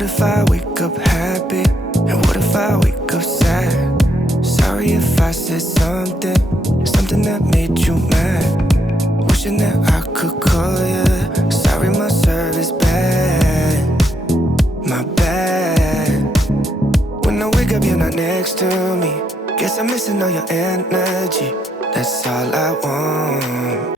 What if I wake up happy? And what if I wake up sad? Sorry if I said something that made you mad. Wishing that I could call you. Sorry my service bad, my bad. When I wake up you're not next to me. Guess I'm missing all your energy. That's all I want.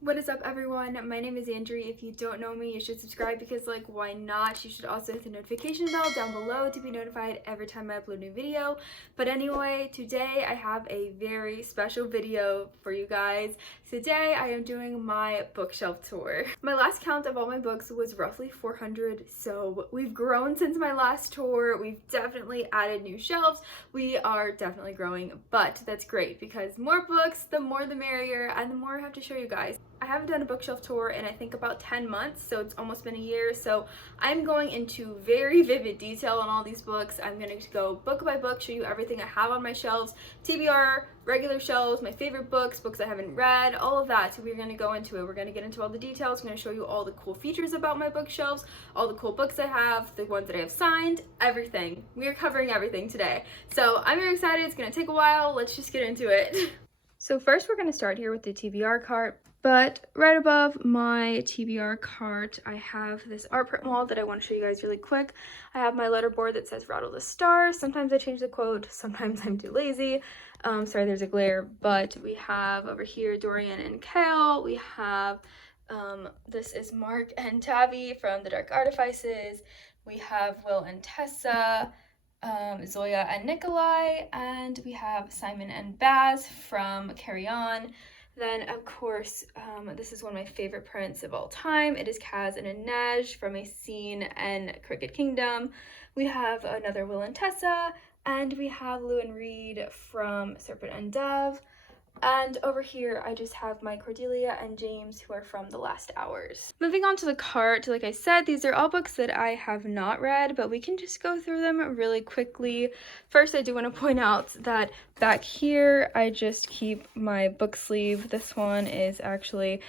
What is up, everyone? My name is Andrea. If you don't know me, you should subscribe because, like, why not? You should also hit the notification bell down below to be notified every time I upload a new video. But anyway, today I have a very special video for you guys. Today I am doing my bookshelf tour. My last count of all my books was roughly 400, so we've grown since my last tour. We've definitely added new shelves. We are definitely growing, but that's great because more books, the more the merrier, and the more I have to show you guys. I haven't done a bookshelf tour in I think about 10 months, so it's almost been a year. So I'm going into very vivid detail on all these books. I'm going to go book by book, show you everything I have on my shelves, TBR, regular shelves, my favorite books, books I haven't read, all of that. So we're going to go into it. We're going to get into all the details. I'm going to show you all the cool features about my bookshelves, all the cool books I have, the ones that I have signed, everything. We are covering everything today. So I'm very excited. It's going to take a while. Let's just get into it. So first we're going to start here with the TBR cart. But right above my TBR cart, I have this art print wall that I want to show you guys really quick. I have my letterboard that says "Rattle the Stars." Sometimes I change the quote, sometimes I'm too lazy. Sorry, there's a glare. But we have over here Dorian and Kale. We have, this is Mark and Tavi from The Dark Artifices. We have Will and Tessa, Zoya and Nikolai. And we have Simon and Baz from Carry On. Then, of course, this is one of my favorite prints of all time. It is Kaz and Inej from A Scene and Cricket Kingdom. We have another Will and Tessa, and we have Lou and Reed from Serpent and Dove. And over here, I just have my Cordelia and James, who are from The Last Hours. Moving on to the cart, like I said, these are all books that I have not read, but we can just go through them really quickly. First, I do want to point out that back here, I just keep my book sleeve. This one is actually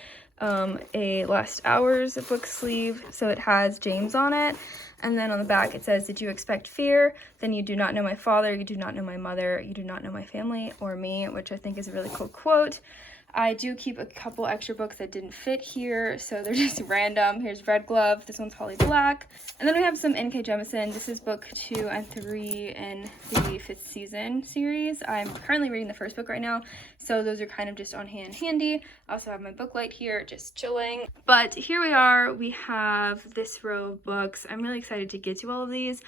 a Last Hours book sleeve, so it has James on it. And then on the back it says, "Did you expect fear? Then you do not know my father, you do not know my mother, you do not know my family or me," which I think is a really cool quote. I do keep a couple extra books that didn't fit here, so they're just random. Here's Red Glove, this one's Holly Black. And then we have some N.K. Jemisin. This is book 2 and 3 in the 5th season series. I'm currently reading the first book right now, so those are kind of just on hand handy. I also have my book light here, just chilling. But here we are, we have this row of books. I'm really excited to get to all of these.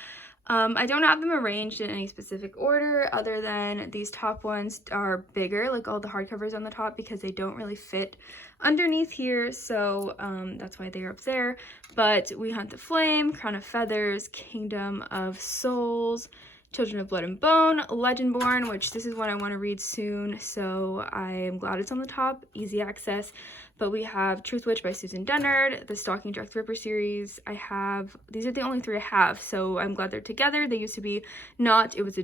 I don't have them arranged in any specific order other than these top ones are bigger, like all the hardcovers on the top, because they don't really fit underneath here, so that's why they're up there. But We Hunt the Flame, Crown of Feathers, Kingdom of Souls, Children of Blood and Bone, Legendborn, which this is one I want to read soon, so I am glad it's on the top, easy access. But we have Truth Witch by Susan Dennard, the Stalking Jack the Ripper series. These are the only 3 I have, so I'm glad they're together. They used to be not, it was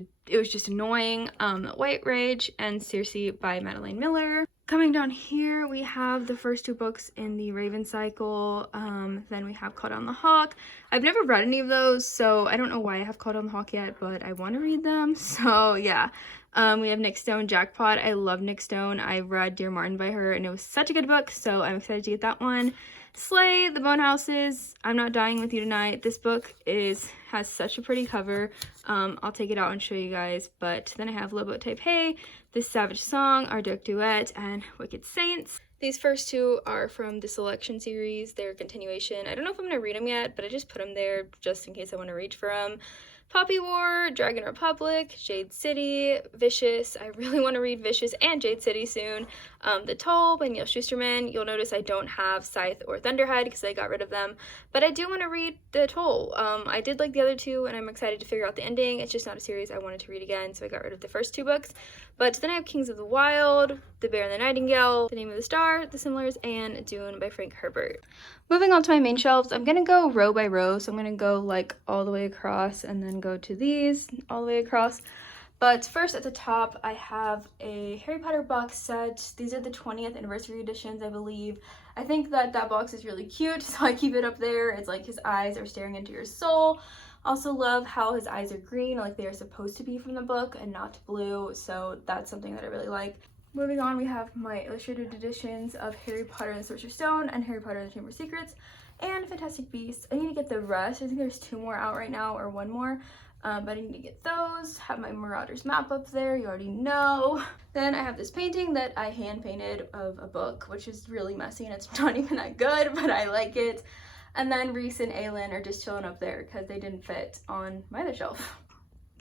just annoying. White Rage and Circe by Madeleine Miller. Coming down here, we have the first 2 books in the Raven cycle. Then we have Caught on the Hawk. I've never read any of those, so I don't know why I have Caught on the Hawk yet, but I want to read them, so yeah. We have Nick Stone, Jackpot. I love Nick Stone. I read Dear Martin by her, and it was such a good book, so I'm excited to get that one. Slay, The Bone Houses, I'm Not Dying With You Tonight. This book has such a pretty cover. I'll take it out and show you guys. But then I have Lobo Type Hey, This Savage Song, Our Dark Duet, and Wicked Saints. These first 2 are from the Selection series. They're a continuation. I don't know if I'm going to read them yet, but I just put them there just in case I want to reach for them. Poppy War, Dragon Republic, Jade City, Vicious. I really want to read Vicious and Jade City soon. The Toll by Neil Shusterman. You'll notice I don't have Scythe or Thunderhead because I got rid of them, but I do want to read The Toll. I did like the other 2, and I'm excited to figure out the ending. It's just not a series I wanted to read again, so I got rid of the first 2 books. But then I have Kings of the Wild, The Bear and the Nightingale, The Name of the Star, The Similars, and Dune by Frank Herbert. Moving on to my main shelves, I'm going to go row by row, so I'm going to go like all the way across and then go to these all the way across. But first at the top, I have a Harry Potter box set. These are the 20th anniversary editions, I believe. I think that box is really cute, so I keep it up there. It's like his eyes are staring into your soul. Also love how his eyes are green, like they are supposed to be from the book and not blue, so that's something that I really like. Moving on, we have my illustrated editions of Harry Potter and the Sorcerer's Stone and Harry Potter and the Chamber of Secrets and Fantastic Beasts. I need to get the rest. I think there's 2 more out right now, or 1 more. But I need to get those. Have my Marauders map up there, you already know. Then I have this painting that I hand painted of a book, which is really messy and it's not even that good, but I like it. And then Reese and Aylin are just chilling up there because they didn't fit on my other shelf.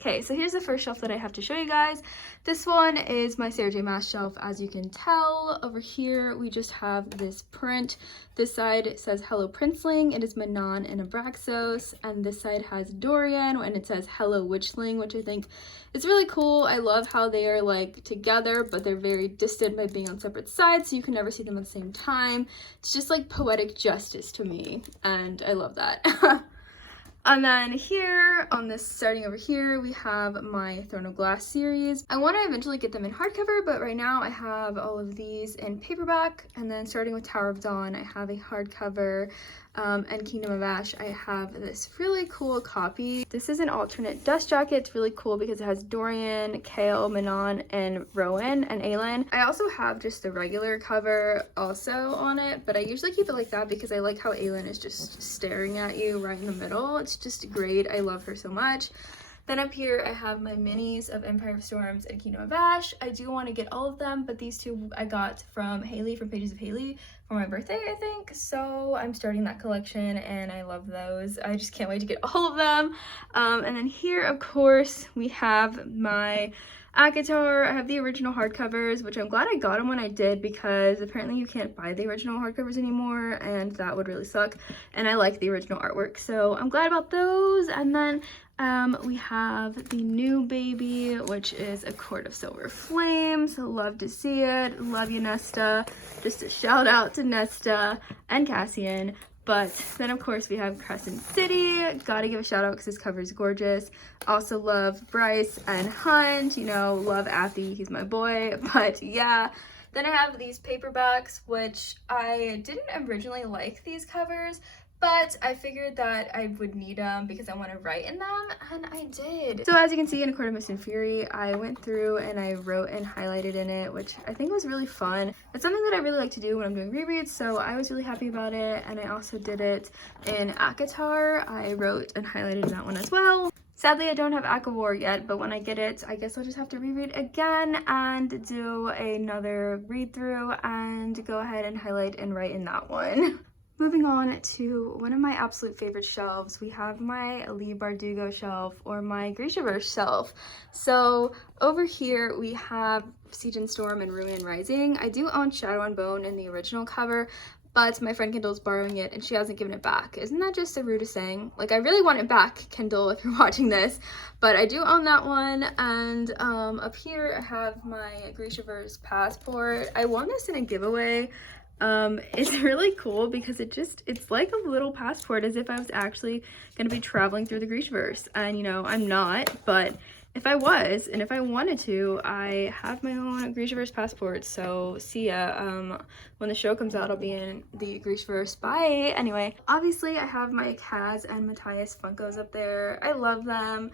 Okay, so here's the first shelf that I have to show you guys. This one is my Sarah J Maas shelf. As you can tell, over here we just have this print. This side says Hello Princeling. It is Manon and Abraxos. And this side has Dorian, and it says Hello Witchling, which I think is really cool. I love how they are like together, but they're very distant by being on separate sides, so you can never see them at the same time. It's just like poetic justice to me, and I love that. And then here, on this, starting over here, we have my Throne of Glass series. I want to eventually get them in hardcover, but right now I have all of these in paperback. And then starting with Tower of Dawn, I have a hardcover. And Kingdom of Ash, I have this really cool copy. This is an alternate dust jacket. It's really cool because it has Dorian, Kale, Manon, and Rowan, and Aelin. I also have just the regular cover also on it, but I usually keep it like that because I like how Aelin is just staring at you right in the middle. It's just great. I love her so much. Then up here, I have my minis of Empire of Storms and Kingdom of Ash. I do want to get all of them, but these 2 I got from Haley, from Pages of Haley, for my birthday, I think. So I'm starting that collection, and I love those. I just can't wait to get all of them. And then here, of course, we have my ACOTAR. I have the original hardcovers, which I'm glad I got them when I did, because apparently you can't buy the original hardcovers anymore, and that would really suck. And I like the original artwork, so I'm glad about those. And then we have the new baby, which is A Court of Silver Flames. Love to see it. Love you, Nesta. Just a shout out to Nesta and Cassian. But then, of course, we have Crescent City. Gotta give a shout out because this cover is gorgeous. Also love Bryce and Hunt. You know, love Affy. He's my boy. But yeah. Then I have these paperbacks, which I didn't originally like these covers, but I figured that I would need them because I want to write in them, and I did. So as you can see in A Court of Mist and Fury, I went through and I wrote and highlighted in it, which I think was really fun. It's something that I really like to do when I'm doing rereads, so I was really happy about it. And I also did it in ACOTAR. I wrote and highlighted in that one as well. Sadly, I don't have ACOWAR yet, but when I get it, I guess I'll just have to reread again and do another read through and go ahead and highlight and write in that one. Moving on to one of my absolute favorite shelves, we have my Lee Bardugo shelf, or my Grishaverse shelf. So over here we have Siege and Storm and Ruin and Rising. I do own Shadow and Bone in the original cover, but my friend Kendall's borrowing it and she hasn't given it back. Isn't that just the rudest thing? Like, I really want it back, Kendall, if you're watching this, but I do own that one. And up here I have my Grishaverse passport. I won this in a giveaway. It's really cool because it's like a little passport, as if I was actually going to be traveling through the Grishaverse. And, you know, I'm not, but if I was, and if I wanted to, I have my own Grishaverse passport. So see ya. When the show comes out, I'll be in the Grishaverse. Bye. Anyway, obviously I have my Kaz and Matthias Funkos up there. I love them.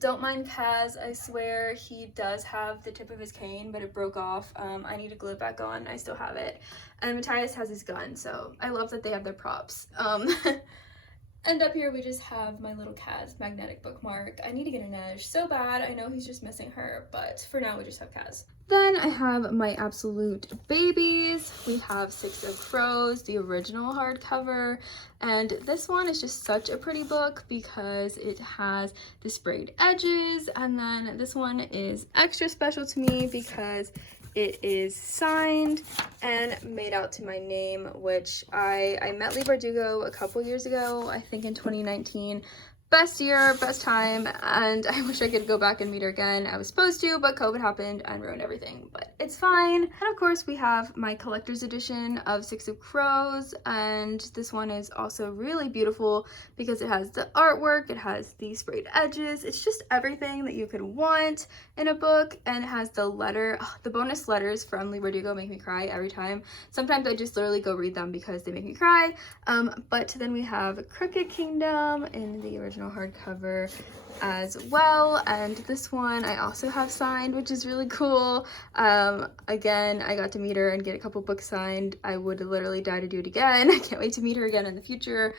Don't mind Kaz, I swear. He does have the tip of his cane, but it broke off. I need to glue it back on. I still have it. And Matthias has his gun, so I love that they have their props. And up here we just have my little Kaz magnetic bookmark. I need to get an edge so bad. I know he's just missing her, but for now we just have Kaz. Then I have my absolute babies. We have Six of Crows, the original hardcover, and this one is just such a pretty book because it has the sprayed edges. And then this one is extra special to me because it is signed and made out to my name, which I met Lee Bardugo a couple years ago, I think in 2019. Best year, best time, and I wish I could go back and meet her again. I was supposed to, but COVID happened and ruined everything, but it's fine. And of course we have my collector's edition of Six of Crows, and this one is also really beautiful because it has the artwork, it has the sprayed edges, it's just everything that you could want in a book, and it has the letter, the bonus letters from Lee Bardugo make me cry every time. Sometimes I just literally go read them because they make me cry. But then we have Crooked Kingdom in the original original hardcover as well, and this one I also have signed, which is really cool. Again, I got to meet her and get a couple books signed. I would literally die to do it again. I can't wait to meet her again in the future.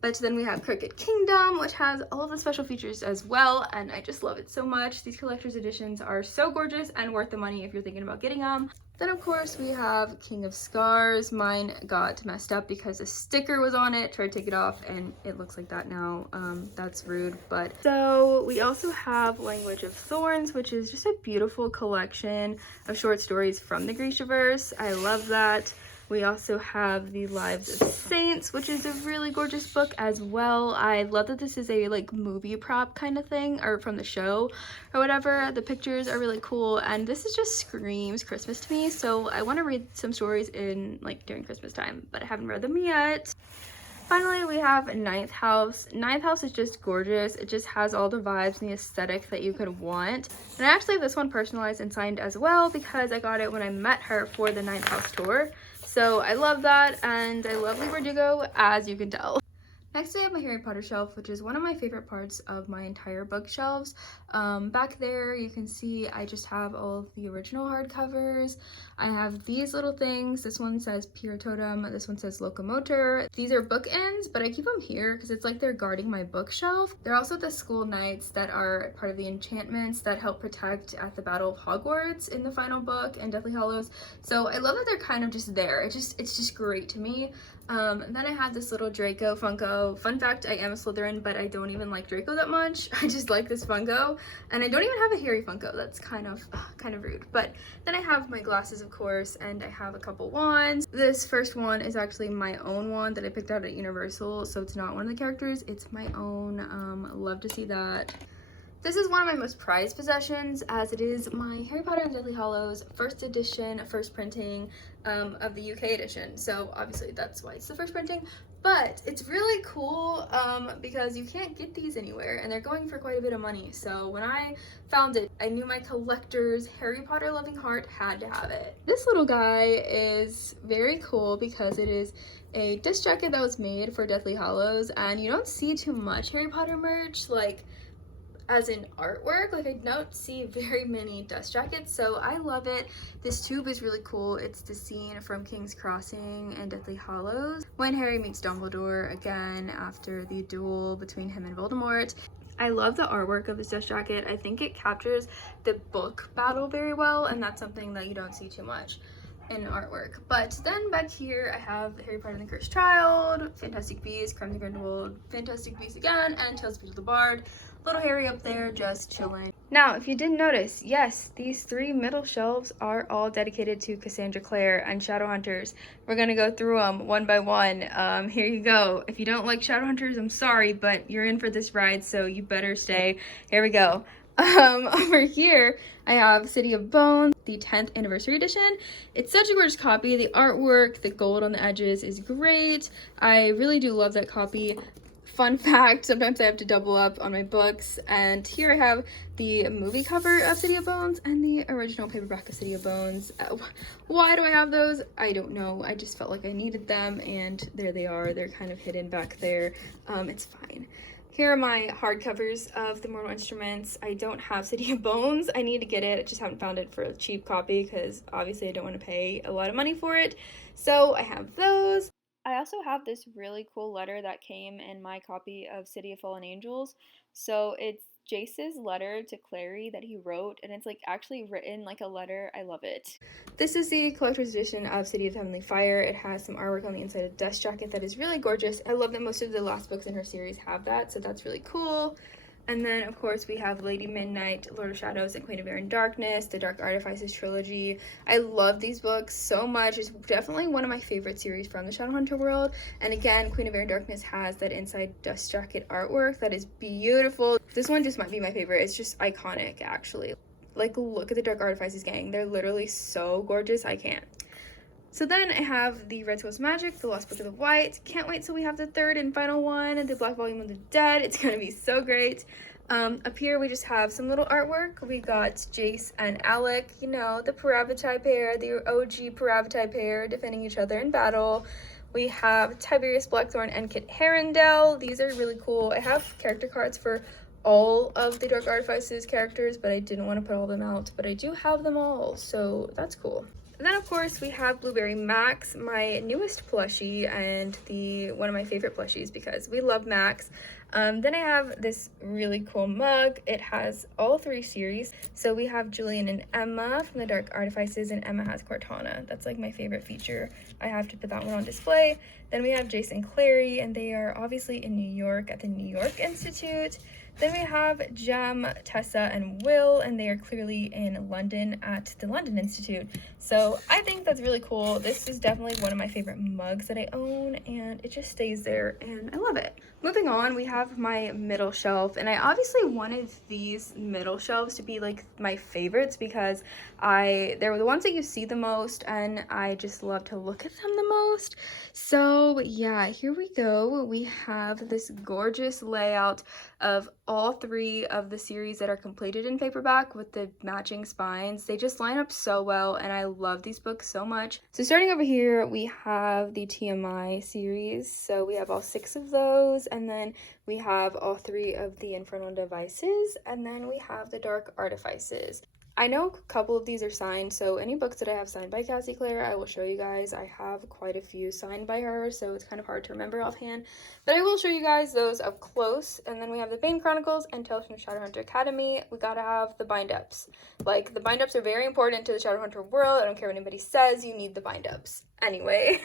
But then we have Crooked Kingdom, which has all of the special features as well, and I just love it so much. These collector's editions are so gorgeous and worth the money if you're thinking about getting them. Then of course we have King of Scars. Mine got messed up because a sticker was on it. Tried to take it off and it looks like that now. That's rude. But so we also have Language of Thorns, which is just a beautiful collection of short stories from the Grishaverse. I love that. We also have The Lives of Saints, which is a really gorgeous book as well. I love that this is a like movie prop kind of thing, or from the show or whatever. The pictures are really cool, and this is just screams Christmas to me. So I want to read some stories in like during Christmas time, but I haven't read them yet. Finally, we have Ninth House. Ninth House is just gorgeous. It just has all the vibes and the aesthetic that you could want. And I actually have this one personalized and signed as well because I got it when I met her for the Ninth House tour. So I love that, and I love Lee Verdugo, as you can tell. Next, I have my Harry Potter shelf, which is one of my favorite parts of my entire bookshelves. Back there, you can see I just have all of the original hardcovers. I have these little things. This one says Pure Totem. This one says Locomotor. These are bookends, but I keep them here because it's like they're guarding my bookshelf. They're also the school knights that are part of the enchantments that help protect at the Battle of Hogwarts in the final book and Deathly Hallows. So I love that they're kind of just there. It's just great to me. And then I have this little Draco Funko. Fun fact, I am a Slytherin, but I don't even like Draco that much. I just like this Funko. And I don't even have a Harry Funko. That's kind of rude. But then I have my glasses, of course, and I have a couple wands. This first one is actually my own wand that I picked out at Universal, so it's not one of the characters. It's my own. Love to see that. This is one of my most prized possessions, as it is my Harry Potter and Deathly Hallows first edition, first printing of the UK edition. So obviously that's why it's the first printing, but it's really cool because you can't get these anywhere, and they're going for quite a bit of money. So when I found it, I knew my collector's Harry Potter loving heart had to have it. This little guy is very cool because it is a disc jacket that was made for Deathly Hallows, and you don't see too much Harry Potter merch, like as in artwork. Like I don't see very many dust jackets, so I love it. This tube is really cool. It's the scene from King's Crossing and Deathly Hallows when Harry meets Dumbledore again after the duel between him and Voldemort. I love the artwork of this dust jacket. I think it captures the book battle very well, and that's something that you don't see too much in artwork. But then back here I have Harry Potter and the Cursed Child, Fantastic Beasts, Crimes of Grindelwald, Fantastic Beasts again, and Tales of Peter the Bard. Little Harry up there just chilling. Now, if you didn't notice, yes, these three middle shelves are all dedicated to Cassandra Clare and Shadowhunters. We're gonna go through them one by one. Here you go. If you don't like Shadowhunters, I'm sorry, but you're in for this ride, so you better stay. Here we go. Over here, I have City of Bones, the 10th anniversary edition. It's such a gorgeous copy. The artwork, the gold on the edges is great. I really do love that copy. Fun fact, sometimes I have to double up on my books, and here I have the movie cover of City of Bones and the original paperback of City of Bones. Why do I have those? I don't know. I just felt like I needed them, and there they are. They're kind of hidden back there. It's fine. Here are my hardcovers of the Mortal Instruments. I don't have City of Bones. I need to get it. I just haven't found it for a cheap copy because obviously I don't want to pay a lot of money for it. So I have those. I also have this really cool letter that came in my copy of City of Fallen Angels. So it's Jace's letter to Clary that he wrote, and it's like actually written like a letter. I love it. This is the collector's edition of City of Heavenly Fire. It has some artwork on the inside of Dust Jacket that is really gorgeous. I love that most of the last books in her series have that, so that's really cool. And then, of course, we have Lady Midnight, Lord of Shadows, and Queen of Air and Darkness, the Dark Artifices trilogy. I love these books so much. It's definitely one of my favorite series from the Shadowhunter world. And again, Queen of Air and Darkness has that inside dust jacket artwork that is beautiful. This one just might be my favorite. It's just iconic, actually. Like, look at the Dark Artifices gang. They're literally so gorgeous. I can't. So then I have the Red Skull's Magic, the Lost Book of the White. Can't wait till we have the third and final one, the Black Volume of the Dead. It's gonna be so great. Up here we just have some little artwork. We got Jace and Alec, you know, the Paravati pair, the OG Paravati pair defending each other in battle. We have Tiberius Blackthorn and Kit Harringdale. These are really cool. I have character cards for all of the Dark Artifices characters, but I didn't want to put all of them out, but I do have them all, so that's cool. And then of course we have Blueberry Max, my newest plushie and one of my favorite plushies because we love Max. Then I have this really cool mug. It has all 3 series. So we have Julian and Emma from the Dark Artifices, and Emma has Cortana. That's like my favorite feature. I have to put that one on display. Then we have Jason and Clary, and they are obviously in New York at the New York Institute. Then we have Jem, Tessa, and Will, and they are clearly in London at the London Institute. So I think that's really cool. This is definitely one of my favorite mugs that I own, and it just stays there, and I love it. Moving on, we have my middle shelf, and I obviously wanted these middle shelves to be like my favorites because they were the ones that you see the most, and I just love to look at them the most. So yeah, here we go. We have this gorgeous layout of all 3 of the series that are completed in paperback with the matching spines. They just line up so well, and I love these books so much. So starting over here, we have the TMI series. So we have all 6 of those, and then we have all 3 of the Infernal Devices, and then we have the Dark Artifices. I know a couple of these are signed, so any books that I have signed by Cassie Clare, I will show you guys. I have quite a few signed by her, so it's kind of hard to remember offhand. But I will show you guys those up close. And then we have the Bane Chronicles and Tales from the Shadowhunter Academy. We gotta have the bind-ups. Like, the bind-ups are very important to the Shadowhunter world. I don't care what anybody says, you need the bind-ups. Anyway,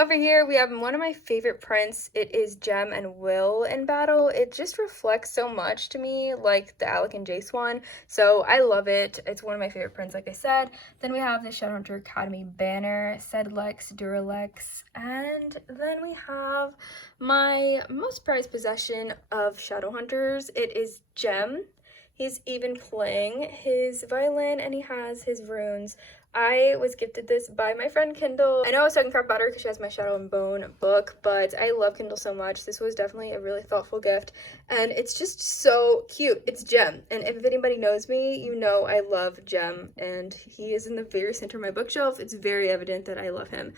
over here we have one of my favorite prints. It is Jem and Will in battle. It just reflects so much to me, like the Alec and Jace one. So I love it. It's one of my favorite prints, like I said. Then we have the Shadowhunter Academy banner, Sedlex, Duralex, and then we have my most prized possession of Shadowhunters. It is Jem. He's even playing his violin and he has his runes. I was gifted this by my friend Kindle. I know I was talking crap about her because she has my Shadow and Bone book, but I love Kindle so much. This was definitely a really thoughtful gift, and it's just so cute. It's Jem, and if anybody knows me, you know I love Jem, and he is in the very center of my bookshelf. It's very evident that I love him.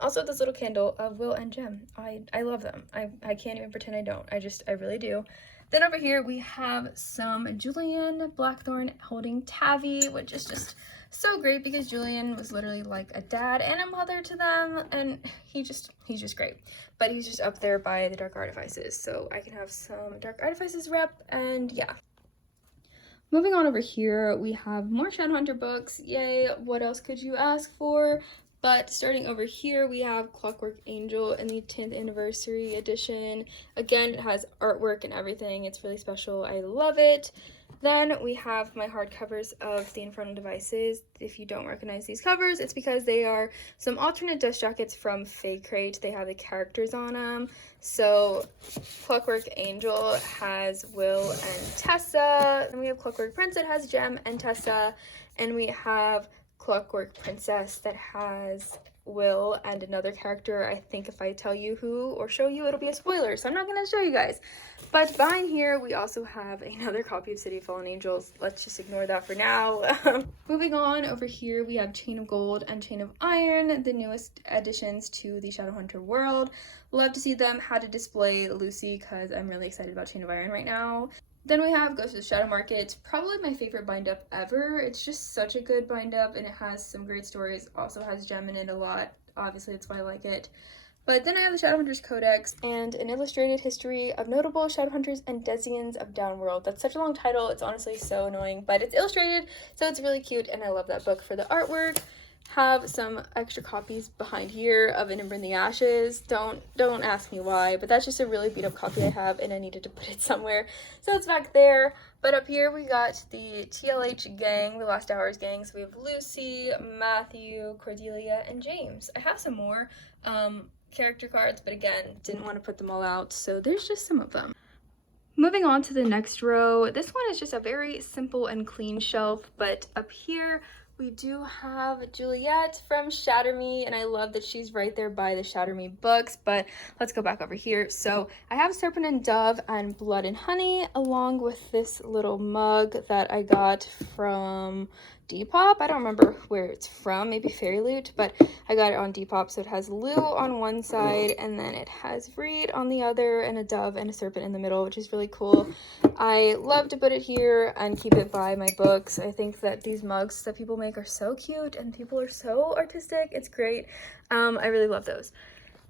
Also, this little candle of Will and Jem. I love them. I can't even pretend I don't. I really do. Then over here we have some Julian Blackthorn holding Tavi, which is just so great because Julian was literally like a dad and a mother to them, and he's just great. But he's just up there by the Dark Artifices, so I can have some Dark Artifices rep, and yeah. Moving on over here, we have more Shadowhunter books. Yay, what else could you ask for? But starting over here, we have Clockwork Angel in the 10th anniversary edition. Again, it has artwork and everything. It's really special. I love it. Then we have my hardcovers of the Infernal Devices. If you don't recognize these covers, it's because they are some alternate dust jackets from Fake Crate. They have the characters on them. So Clockwork Angel has Will and Tessa. And we have Clockwork Prince that has Jem and Tessa. And we have Clockwork Princess that has Will and another character. I think if I tell you who or show you, it'll be a spoiler, so I'm not going to show you guys. But behind here, we also have another copy of City of Fallen Angels. Let's just ignore that for now. Moving on, over here, we have Chain of Gold and Chain of Iron, the newest additions to the Shadowhunter world. Love to see them. Had to display Lucy because I'm really excited about Chain of Iron right now. Then we have Ghost of the Shadow Market, probably my favorite bind-up ever. It's just such a good bind-up, and it has some great stories. Also has Gem in it a lot. Obviously, that's why I like it. But then I have the Shadowhunters Codex and an illustrated history of notable Shadowhunters and Desians of Downworld. That's such a long title. It's honestly so annoying, but it's illustrated, so it's really cute, and I love that book for the artwork. Have some extra copies behind here of In and Burn the Ashes. Don't ask me why, but that's just a really beat up copy I have, and I needed to put it somewhere, so it's back there. But up here we got the TLH gang, the Last Hours gang. So we have Lucy, Matthew, Cordelia, and James. I have some more character cards, but again, didn't want to put them all out, so there's just some of them. Moving on to the next row, this one is just a very simple and clean shelf, but up here we do have Juliet from Shatter Me, and I love that she's right there by the Shatter Me books. But let's go back over here. So I have Serpent and Dove and Blood and Honey, along with this little mug that I got from Depop. I don't remember where it's from, maybe Fairy Loot, but I got it on Depop. So it has Lou on one side, and then it has Reed on the other, and a dove and a serpent in the middle, which is really cool. I love to put it here and keep it by my books. I think that these mugs that people make are so cute, and people are so artistic. It's great. I really love those.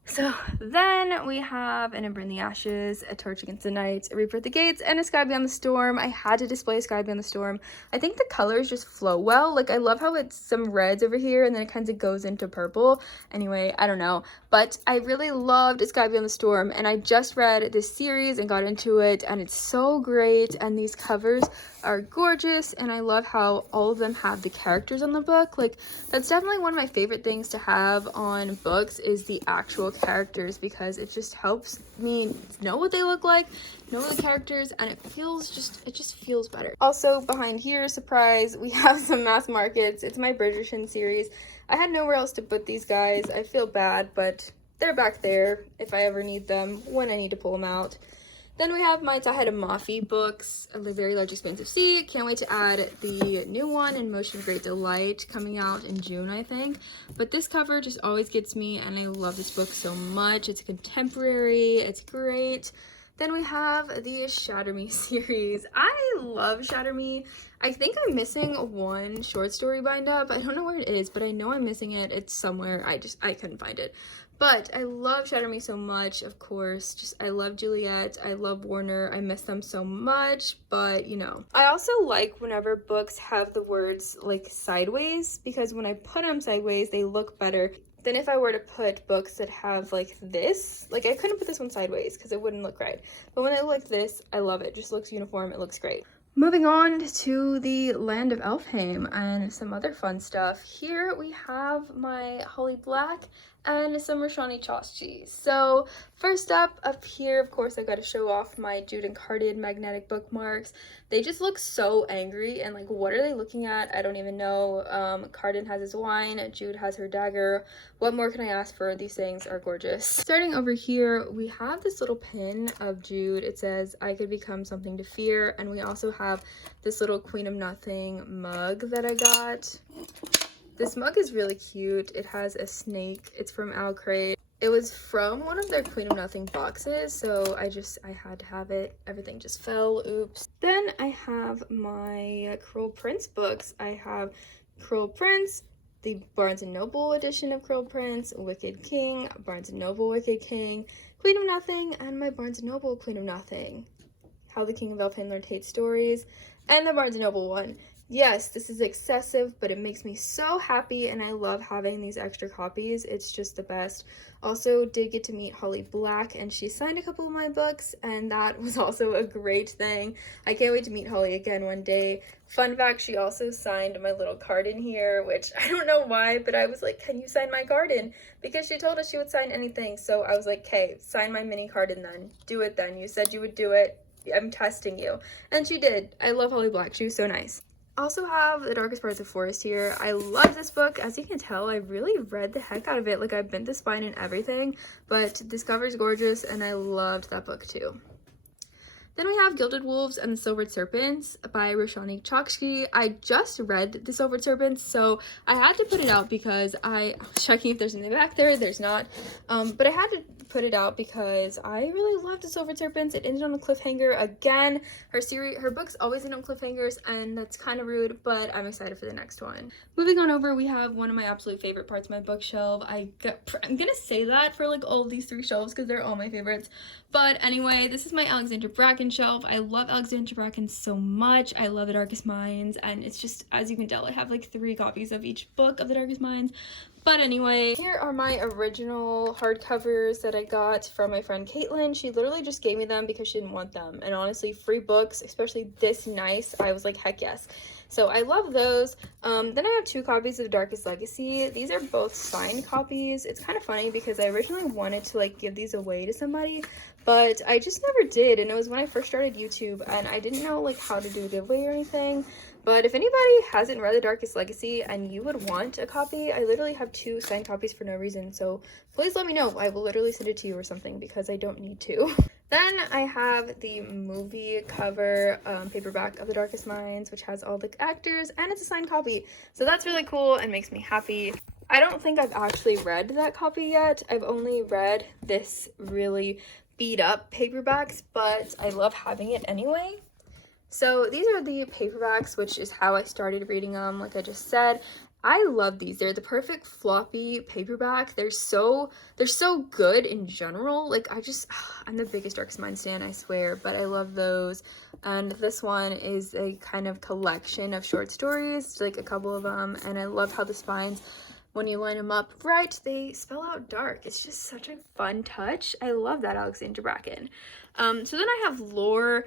So then we have an Ember in the Ashes, a Torch Against the Night, a Reaper at the Gates, and a Sky Beyond the Storm. I had to display a Sky Beyond the Storm. I think the colors just flow well. Like, I love how it's some reds over here and then it kind of goes into purple. Anyway, I don't know. But I really loved Sky Beyond the Storm, and I just read this series and got into it, and it's so great, and these covers are gorgeous, and I love how all of them have the characters on the book. Like, that's definitely one of my favorite things to have on books is the actual characters, because it just helps me know what they look like, know the characters, and it just feels better. Also behind here, surprise, we have some mass markets. It's my Bridgerton series. I had nowhere else to put these guys. I feel bad, but they're back there if I ever need them, when I need to pull them out. Then we have my Tahiti Mafi books, A Very Large Expansive Sea. Can't wait to add the new one in Motion of Great Delight, coming out in June, I think. But this cover just always gets me, and I love this book so much. It's contemporary, it's great. Then we have the Shatter Me series. I love Shatter Me. I think I'm missing one short story bind up. I don't know where it is, but I know I'm missing it. It's somewhere. I couldn't find it. But I love Shatter Me so much, of course. I love Juliet. I love Warner. I miss them so much, but you know. I also like whenever books have the words like sideways, because when I put them sideways, they look better than if I were to put books that have like this. Like, I couldn't put this one sideways because it wouldn't look right. But when I look like this, I love it. It just looks uniform. It looks great. Moving on to the Land of Elfheim and some other fun stuff. Here we have my Holly Black and some Roshani Chokshi. So first up here, of course, I got to show off my Jude and Carded magnetic bookmarks. They just look so angry, and like, what are they looking at? I don't even know. Cardin has his wine, Jude has her dagger. What more can I ask for? These things are gorgeous. Starting over here, we have this little pin of Jude. It says, I could become something to fear. And we also have this little Queen of Nothing mug that I got. This mug is really cute. It has a snake. It's from Alcrate. It was from one of their Queen of Nothing boxes, so I had to have it. Everything just fell. Oops. Then I have my Cruel Prince books. I have Cruel Prince, the Barnes & Noble edition of Cruel Prince, Wicked King, Barnes & Noble Wicked King, Queen of Nothing, and my Barnes & Noble Queen of Nothing, How the King of Elfheim Learned to Hate Stories, and the Barnes & Noble one. Yes, this is excessive, but it makes me so happy, and I love having these extra copies. It's just the best. Also did get to meet Holly Black, and she signed a couple of my books, and that was also a great thing. I can't wait to meet Holly again one day. Fun fact, she also signed my little card in here, which I don't know why, but I was like, can you sign my garden? Because she told us she would sign anything, so I was like, okay, sign my mini garden then. Do it then. You said you would do it. I'm testing you. And she did. I love Holly Black. She was so nice. Also have The Darkest Parts of Forest here. I love this book. As you can tell, I really read the heck out of it. Like, I've been to spine and everything, but this cover is gorgeous, and I loved that book too. Then we have Gilded Wolves and the Silvered Serpents by Roshani Chokshi. I just read The Silvered Serpents, so I had to put it out because I was checking if there's anything back there. There's not. But I had to put it out because I really loved The Silvered Serpents. It ended on a cliffhanger again. Her books always end on cliffhangers, and that's kind of rude, but I'm excited for the next one. Moving on over, we have one of my absolute favorite parts of my bookshelf. I'm gonna say that for like all of these three shelves because they're all my favorites. But anyway, this is my Alexandra Bracken shelf. I love Alexandra Bracken so much. I love The Darkest Minds, and it's just, as you can tell, I have like 3 copies of each book of The Darkest Minds. But anyway, here are my original hardcovers that I got from my friend Caitlin. She literally just gave me them because she didn't want them. And honestly, free books, especially this nice, I was like, heck yes. So I love those. Then I have 2 copies of Darkest Legacy. These are both signed copies. It's kind of funny because I originally wanted to like give these away to somebody, but I just never did. And it was when I first started YouTube, and I didn't know like how to do a giveaway or anything. But if anybody hasn't read The Darkest Legacy and you would want a copy, I literally have 2 signed copies for no reason, so please let me know. I will literally send it to you or something because I don't need to. Then I have the movie cover paperback of The Darkest Minds, which has all the actors, and it's a signed copy. So that's really cool and makes me happy. I don't think I've actually read that copy yet. I've only read this really beat up paperbacks, but I love having it anyway. So these are the paperbacks, which is how I started reading them, like I just said. I love these. They're the perfect floppy paperback. They're so good in general. Like I'm the biggest Darkest Minds stan, I swear, but I love those. And this one is a kind of collection of short stories, like a couple of them, and I love how the spines, when you line them up right, they spell out dark. It's just such a fun touch. I love that, Alexandra Bracken. So then I have Lore.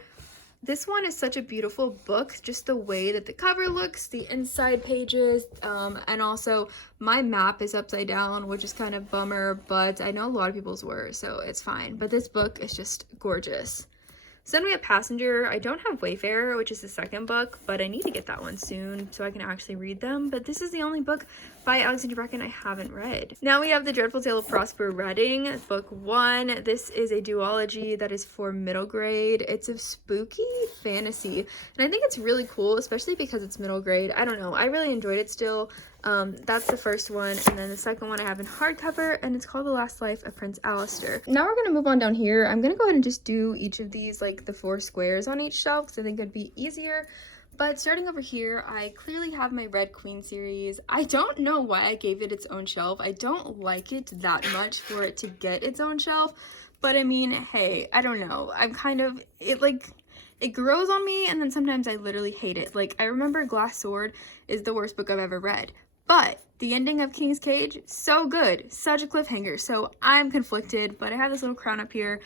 This one is such a beautiful book, just the way that the cover looks, the inside pages, and also my map is upside down, which is kind of bummer, but I know a lot of people's were, so it's fine. But this book is just gorgeous. So then we have Passenger. I don't have Wayfarer, which is the second book, but I need to get that one soon so I can actually read them. But this is the only book by Alexandra Bracken I haven't read. Now we have The Dreadful Tale of Prosper Redding, book 1. This is a duology that is for middle grade. It's a spooky fantasy, and I think it's really cool, especially because it's middle grade. I don't know, I really enjoyed it still. That's the first one, and then the second one I have in hardcover, and it's called The Last Life of Prince Alistair. Now we're gonna move on down here. I'm gonna go ahead and just do each of these, like the 4 squares on each shelf, because I think it'd be easier. But starting over here, I clearly have my Red Queen series. I don't know why I gave it its own shelf. I don't like it that much for it to get its own shelf, but I mean, hey, I don't know. I'm kind of, it grows on me, and then sometimes I literally hate it. Like, I remember Glass Sword is the worst book I've ever read, but the ending of King's Cage, so good, such a cliffhanger. So I'm conflicted, but I have this little crown up here.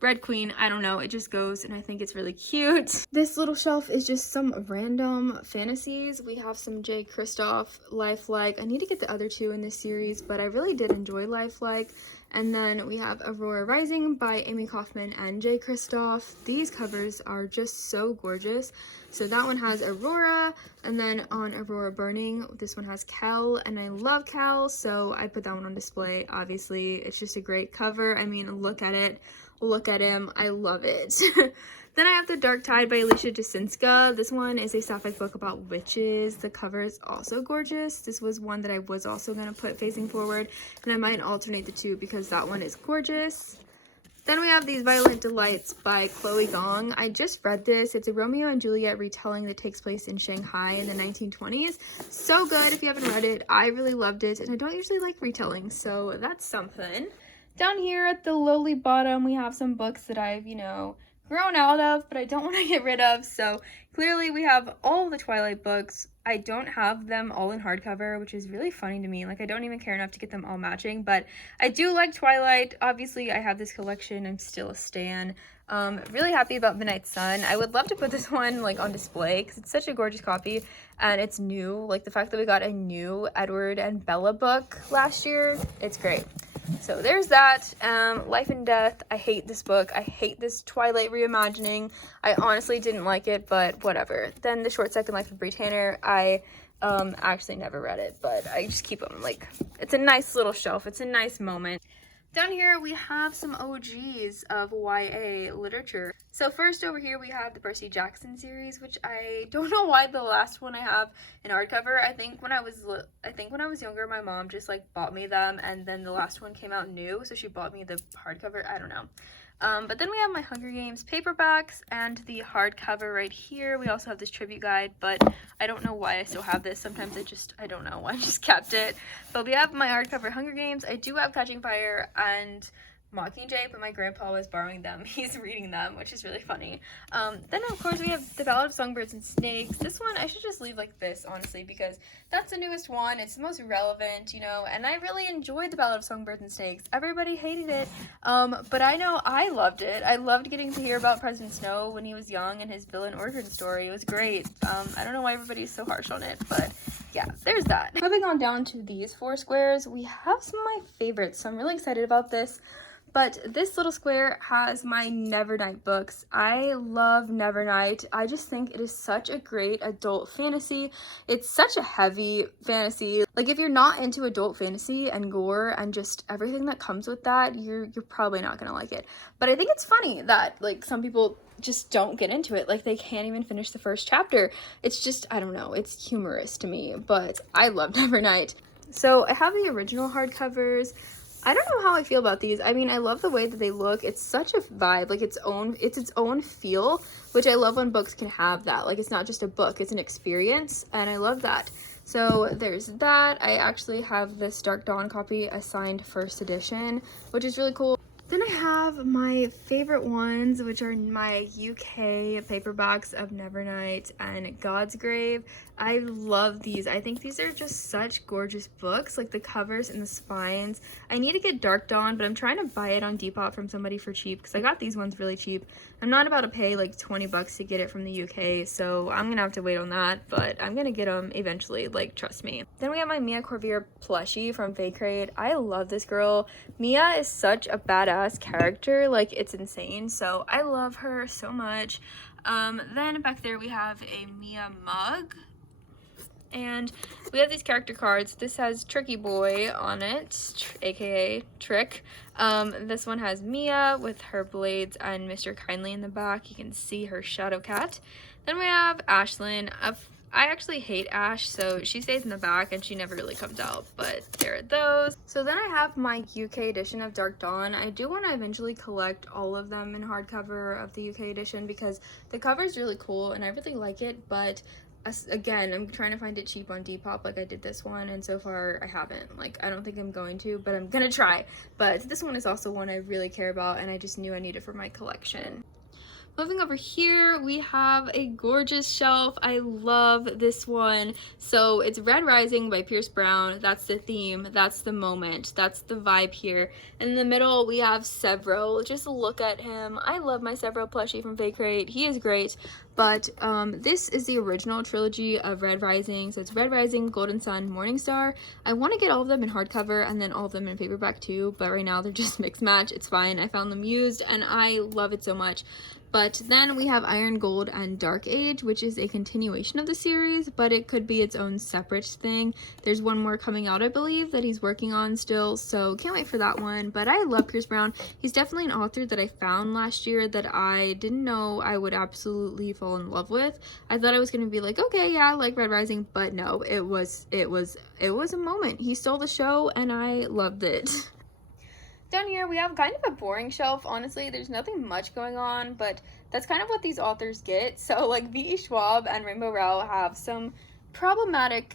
Red Queen, I don't know, it just goes, and I think it's really cute. This little shelf is just some random fantasies. We have some J. Kristoff, Lifelike. I need to get the other 2 in this series, but I really did enjoy Lifelike. And then we have Aurora Rising by Amy Kaufman and J. Kristoff. These covers are just so gorgeous. So that one has Aurora, and then on Aurora Burning, this one has Kel, and I love Kel, so I put that one on display. Obviously, it's just a great cover. I mean, look at it. Look at him. I love it. Then I have The Dark Tide by Alicia Jasinska. This one is a sapphic book about witches. The cover is also gorgeous. This was one that I was also going to put facing forward, and I might alternate the 2 because that one is gorgeous. Then we have These Violent Delights by Chloe Gong. I just read this. It's a Romeo and Juliet retelling that takes place in Shanghai in the 1920s. So good if you haven't read it. I really loved it, and I don't usually like retelling, so that's something. Down here at the lowly bottom, we have some books that I've, grown out of, but I don't want to get rid of. So clearly we have all the Twilight books. I don't have them all in hardcover, which is really funny to me. Like, I don't even care enough to get them all matching, but I do like Twilight. Obviously, I have this collection. I'm still a stan. Really happy about Midnight Sun. I would love to put this one, like, on display because it's such a gorgeous copy, and it's new. Like, the fact that we got a new Edward and Bella book last year, it's great. So there's that. Life and Death. I hate this book. I hate this Twilight reimagining. I honestly didn't like it, but whatever. Then The Short Second Life of Brie Tanner. I actually never read it, but I just keep them, like, it's a nice little shelf. It's a nice moment. Down here we have some OGs of YA literature. So first over here we have the Percy Jackson series, which I don't know why the last one I have in hardcover. I think when I was younger, my mom just like bought me them, and then the last one came out new, so she bought me the hardcover. I don't know. But then we have my Hunger Games paperbacks and the hardcover right here. We also have this tribute guide, but I don't know why I still have this. Sometimes I don't know, I just kept it. But we have my hardcover Hunger Games. I do have Catching Fire and Mockingjay, but my grandpa was borrowing them. He's reading them, which is really funny. Then of course we have The Ballad of Songbirds and Snakes. This one I should just leave like this, honestly, because that's the newest one. It's the most relevant, and I really enjoyed The Ballad of Songbirds and Snakes. Everybody hated it, but I know I loved it. I loved getting to hear about President Snow when he was young and his villain origin story. It was great. I don't know why everybody's so harsh on it, but yeah, there's that. Moving on down to these 4 squares, we have some of my favorites, so I'm really excited about this. But this little square has my Nevernight books. I love Nevernight. I just think it is such a great adult fantasy. It's such a heavy fantasy. Like, if you're not into adult fantasy and gore and just everything that comes with that, you're probably not gonna like it. But I think it's funny that, like, some people just don't get into it. Like, they can't even finish the first chapter. It's just, I don't know, it's humorous to me, but I love Nevernight. So I have the original hardcovers. I don't know how I feel about these. I mean, I love the way that they look. It's such a vibe, like it's its own feel, which I love when books can have that. Like, it's not just a book, it's an experience, and I love that. So there's that. I actually have this Dark Dawn copy, a signed first edition, which is really cool. Then I have my favorite ones, which are my UK paperbacks of Nevernight and God's Grave. I love these. I think these are just such gorgeous books, like the covers and the spines. I need to get Dark Dawn, but I'm trying to buy it on Depop from somebody for cheap because I got these ones really cheap. I'm not about to pay like 20 bucks to get it from the UK, so I'm gonna have to wait on that, but I'm gonna get them eventually, like, trust me. Then we have my Mia Corvier plushie from Fake Crate. I love this girl. Mia is such a badass character, like, it's insane, so I love her so much. Then back there we have a Mia mug, and we have these character cards. This has Tricky Boy on it, aka Trick. This one has Mia with her blades and Mr. Kindly in the back. You can see her shadow cat. Then we have Ashlyn. I actually hate Ash, so she stays in the back and she never really comes out, but there are those. So then I have my UK edition of Dark Dawn. I do want to eventually collect all of them in hardcover of the UK edition because the cover is really cool and I really like it, but again, I'm trying to find it cheap on Depop like I did this one, and so far I haven't. Like, I don't think I'm going to, but I'm gonna try. But this one is also one I really care about and I just knew I needed for my collection. Moving over here, we have a gorgeous shelf. I love this one. So it's Red Rising by Pierce Brown. That's the theme, that's the moment, that's the vibe here. In the middle, we have Severo. Just look at him. I love my Severo plushie from Fake Crate. He is great. But this is the original trilogy of Red Rising. So it's Red Rising, Golden Sun, Morning Star. I want to get all of them in hardcover and then all of them in paperback too, but right now they're just mixed match. It's fine. I found them used and I love it so much. But then we have Iron Gold and Dark Age, which is a continuation of the series, but it could be its own separate thing. There's one more coming out, I believe, that he's working on still, so can't wait for that one. But I love Pierce Brown. He's definitely an author that I found last year that I didn't know I would absolutely fall in love with. I thought I was going to be like, okay, yeah, I like Red Rising, but no, it was a moment. He stole the show and I loved it. Down here we have kind of a boring shelf, honestly. There's nothing much going on, but that's kind of what these authors get. So like V.E. Schwab and Rainbow Rowell have some problematic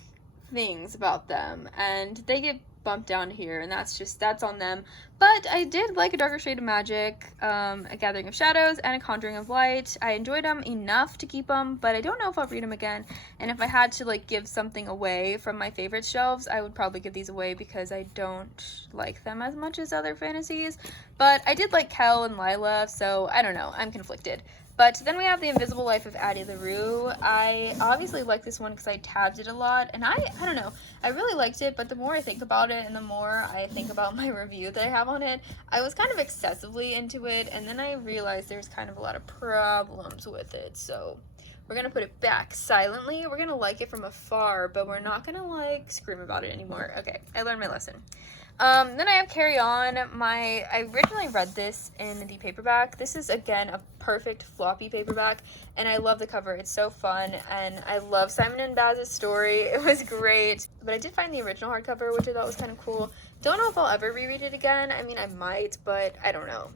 things about them and they get bumped down here, and that's on them. But I did like A Darker Shade of Magic, A Gathering of Shadows, and A Conjuring of Light. I enjoyed them enough to keep them, but I don't know if I'll read them again. And if I had to like give something away from my favorite shelves, I would probably give these away because I don't like them as much as other fantasies. But I did like Kel and Lila, so I don't know, I'm conflicted. But then we have The Invisible Life of Addie LaRue. I obviously like this one because I tabbed it a lot, and I don't know, I really liked it, but the more I think about it and the more I think about my review that I have on it, I was kind of excessively into it, and then I realized there's kind of a lot of problems with it, so we're gonna put it back silently. We're gonna like it from afar, but we're not gonna like scream about it anymore. Okay, I learned my lesson. Then I have Carry On. I originally read this in the paperback. This is, again, a perfect floppy paperback, and I love the cover. It's so fun, and I love Simon and Baz's story. It was great, but I did find the original hardcover, which I thought was kind of cool. Don't know if I'll ever reread it again. I mean, I might, but I don't know.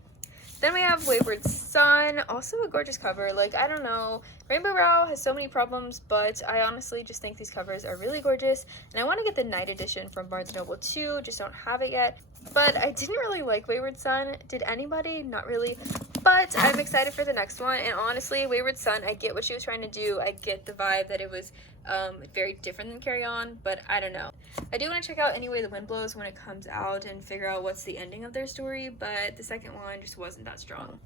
Then we have Wayward Son, also a gorgeous cover. Like, I don't know, Rainbow Rowell has so many problems, but I honestly just think these covers are really gorgeous, and I want to get the Night edition from Barnes & Noble too, just don't have it yet. But I didn't really like Wayward Son. Did anybody? Not really. But I'm excited for the next one, and honestly, Wayward Son, I get what she was trying to do. I get the vibe that it was very different than Carry On, but I don't know. I do want to check out Any Way the Wind Blows when it comes out and figure out what's the ending of their story, but the second one just wasn't that strong.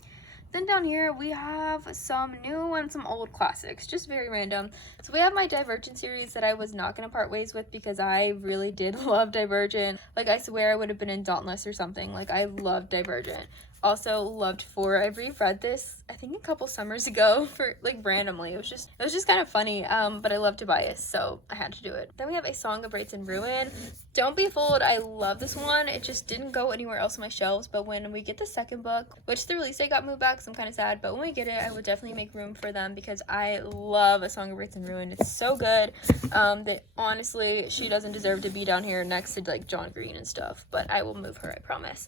Then down here we have some new and some old classics, just very random. So we have my Divergent series that I was not going to part ways with because I really did love Divergent. Like, I swear I would have been in Dauntless or something. Like, I loved Divergent. Also loved 4. I reread this I think a couple summers ago for like randomly. It was just kind of funny, but I love Tobias, so I had to do it. Then we have A Song of Rights and Ruin. Don't be fooled, I love this one. It just didn't go anywhere else on my shelves, but when we get the second book, which the release date got moved back, so I'm kind of sad, but when we get it, I will definitely make room for them because I love A Song of Rights and Ruin. It's so good. Honestly, she doesn't deserve to be down here next to like John Green and stuff, but I will move her, I promise.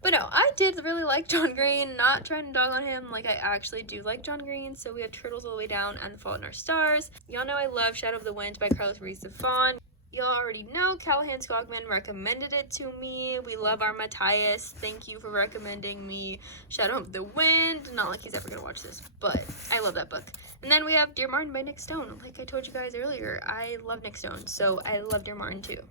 But no, I did really like John Green, not trying to dog on him, like I actually do like John Green. So we have Turtles All the Way Down and The Fault in Our Stars. Y'all know I love Shadow of the Wind by Carlos Ruiz Zafón. Y'all already know Callahan Skogman recommended it to me. We love our Matthias. Thank you for recommending me Shadow of the Wind. Not like he's ever gonna watch this, but I love that book. And then we have Dear Martin by Nick Stone. Like I told you guys earlier, I love Nick Stone, so I love Dear Martin too.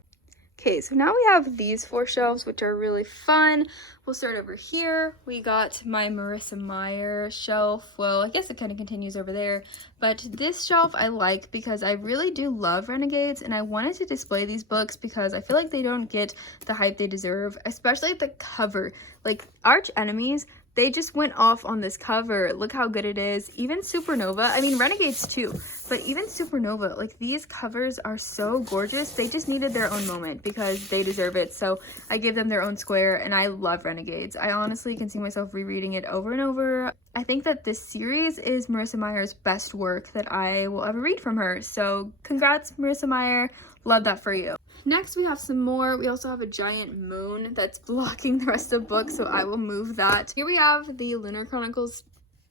Okay, so now we have these 4 shelves, which are really fun. We'll start over here. We got my Marissa Meyer shelf. Well, I guess it kind of continues over there. But this shelf I like because I really do love Renegades, and I wanted to display these books because I feel like they don't get the hype they deserve, especially the cover. Like, Arch Enemies, they just went off on this cover. Look how good it is. Even Supernova, I mean Renegades too, but even Supernova, like these covers are so gorgeous. They just needed their own moment because they deserve it. So I gave them their own square, and I love Renegades. I honestly can see myself rereading it over and over. I think that this series is Marissa Meyer's best work that I will ever read from her. So congrats, Marissa Meyer. Love that for you. Next, we have some more. We also have a giant moon that's blocking the rest of the book, so I will move that. Here we have the Lunar Chronicles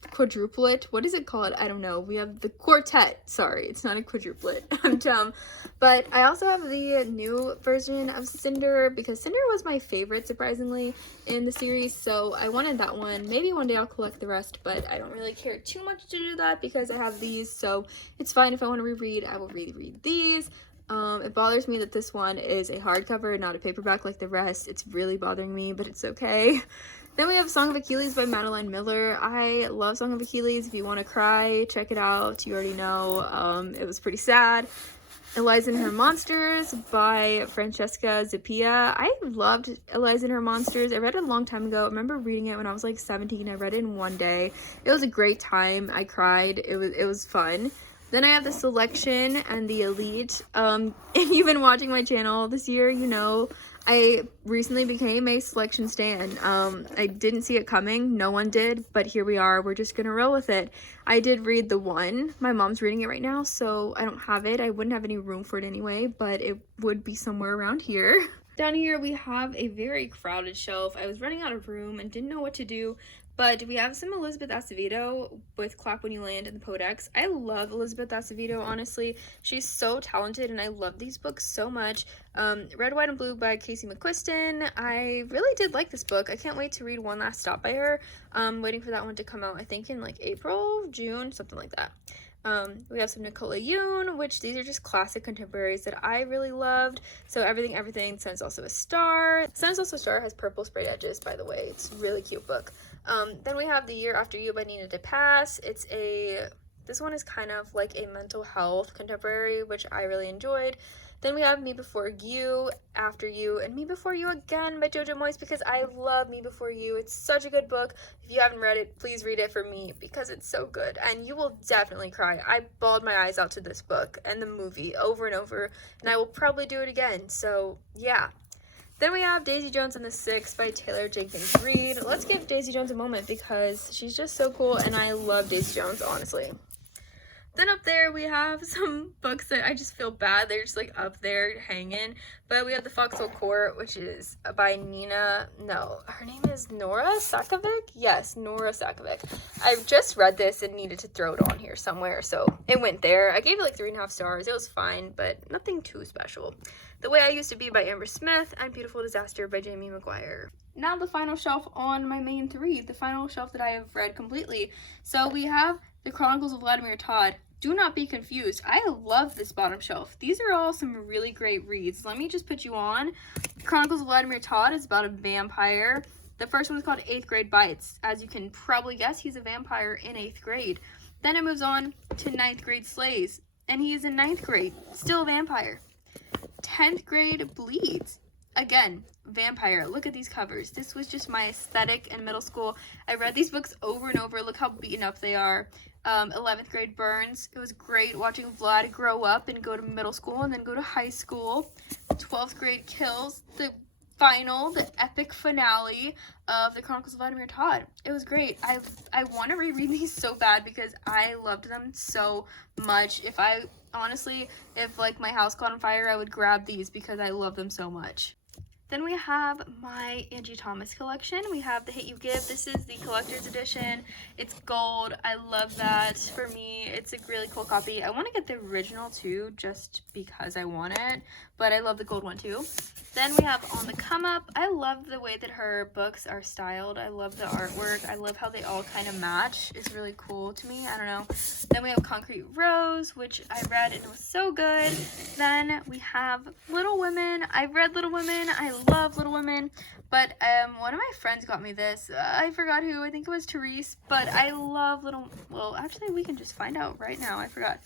quadruplet. What is it called? I don't know. We have the quartet. Sorry, it's not a quadruplet. I'm dumb. But I also have the new version of Cinder because Cinder was my favorite, surprisingly, in the series, so I wanted that one. Maybe one day I'll collect the rest, but I don't really care too much to do that because I have these, so it's fine. If I want to reread, I will reread these. It bothers me that this one is a hardcover, not a paperback like the rest. It's really bothering me, but it's okay. Then we have Song of Achilles by Madeline Miller. I love Song of Achilles. If you want to cry, check it out. You already know. It was pretty sad. Eliza and Her Monsters by Francesca Zappia. I loved Eliza and Her Monsters. I read it a long time ago. I remember reading it when I was like 17. I read it in one day. It was a great time. I cried. It was fun. Then I have the Selection and the Elite. If you've been watching my channel this year, you know I recently became a Selection stan. I didn't see it coming. No one did, but here we are. We're just gonna roll with it. I did read the one. My mom's reading it right now, so I don't have it. I wouldn't have any room for it anyway, but it would be somewhere around here. Down here we have a very crowded shelf. I was running out of room and didn't know what to do, but we have some Elizabeth Acevedo with Clap When You Land and the Podex. I love Elizabeth Acevedo, honestly. She's so talented, and I love these books so much. Red, White, and Blue by Casey McQuiston. I really did like this book. I can't wait to read One Last Stop by her. Waiting for that one to come out, I think in like April, June, something like that. We have some Nicola Yoon, which these are just classic contemporaries that I really loved. So Everything, Sun Is Also a Star. Sun Is Also a Star has purple sprayed edges, by the way. It's a really cute book. Then we have The Year After You by Nina DePass. This one is kind of like a mental health contemporary, which I really enjoyed. Then we have Me Before You, After You, and Me Before You Again by Jojo Moyes because I love Me Before You. It's such a good book. If you haven't read it, please read it for me because it's so good and you will definitely cry. I bawled my eyes out to this book and the movie over and over, and I will probably do it again. So yeah. Then we have Daisy Jones and the Six by Taylor Jenkins Reid. Let's give Daisy Jones a moment because she's just so cool and I love Daisy Jones, honestly. Then up there we have some books that I just feel bad. They're just like up there hanging. But we have The Foxhole Court, which is by her name is Nora Sakovic? Yes, Nora Sakovic. I've just read this and needed to throw it on here somewhere, so it went there. I gave it like 3.5 stars. It was fine, but nothing too special. The Way I Used to Be by Amber Smith and Beautiful Disaster by Jamie McGuire. Now the final shelf on my main 3, the final shelf that I have read completely. So we have The Chronicles of Vladimir Todd. Do not be confused. I love this bottom shelf. These are all some really great reads. Let me just put you on. Chronicles of Vladimir Todd is about a vampire. The first one is called 8th Grade Bites. As you can probably guess, he's a vampire in 8th grade. Then it moves on to 9th Grade Slays, and he is in 9th grade, still a vampire. 10th Grade Bleeds. Again, vampire. Look at these covers. This was just my aesthetic in middle school. I read these books over and over. Look how beaten up they are. 11th Grade Burns. It was great watching Vlad grow up and go to middle school and then go to high school. 12th Grade Kills. The epic finale of the Chronicles of Vladimir Todd. It was great. I want to reread these so bad because I loved them so much. If like my house caught on fire, I would grab these because I love them so much. Then we have my Angie Thomas collection. We have The Hate You Give. This is the collector's edition. It's gold. I love that. For me, it's a really cool copy. I want to get the original too, just because I want it, but I love the gold one too. Then we have On the Come Up. I love the way that her books are styled. I love the artwork. I love how they all kind of match. It's really cool to me. I don't know. Then we have Concrete Rose, which I read and it was so good. Then we have Little Women. I've read Little Women. I love Little Women. But one of my friends got me this. I forgot who. I think it was Therese. But I love well, actually, we can just find out right now. I forgot.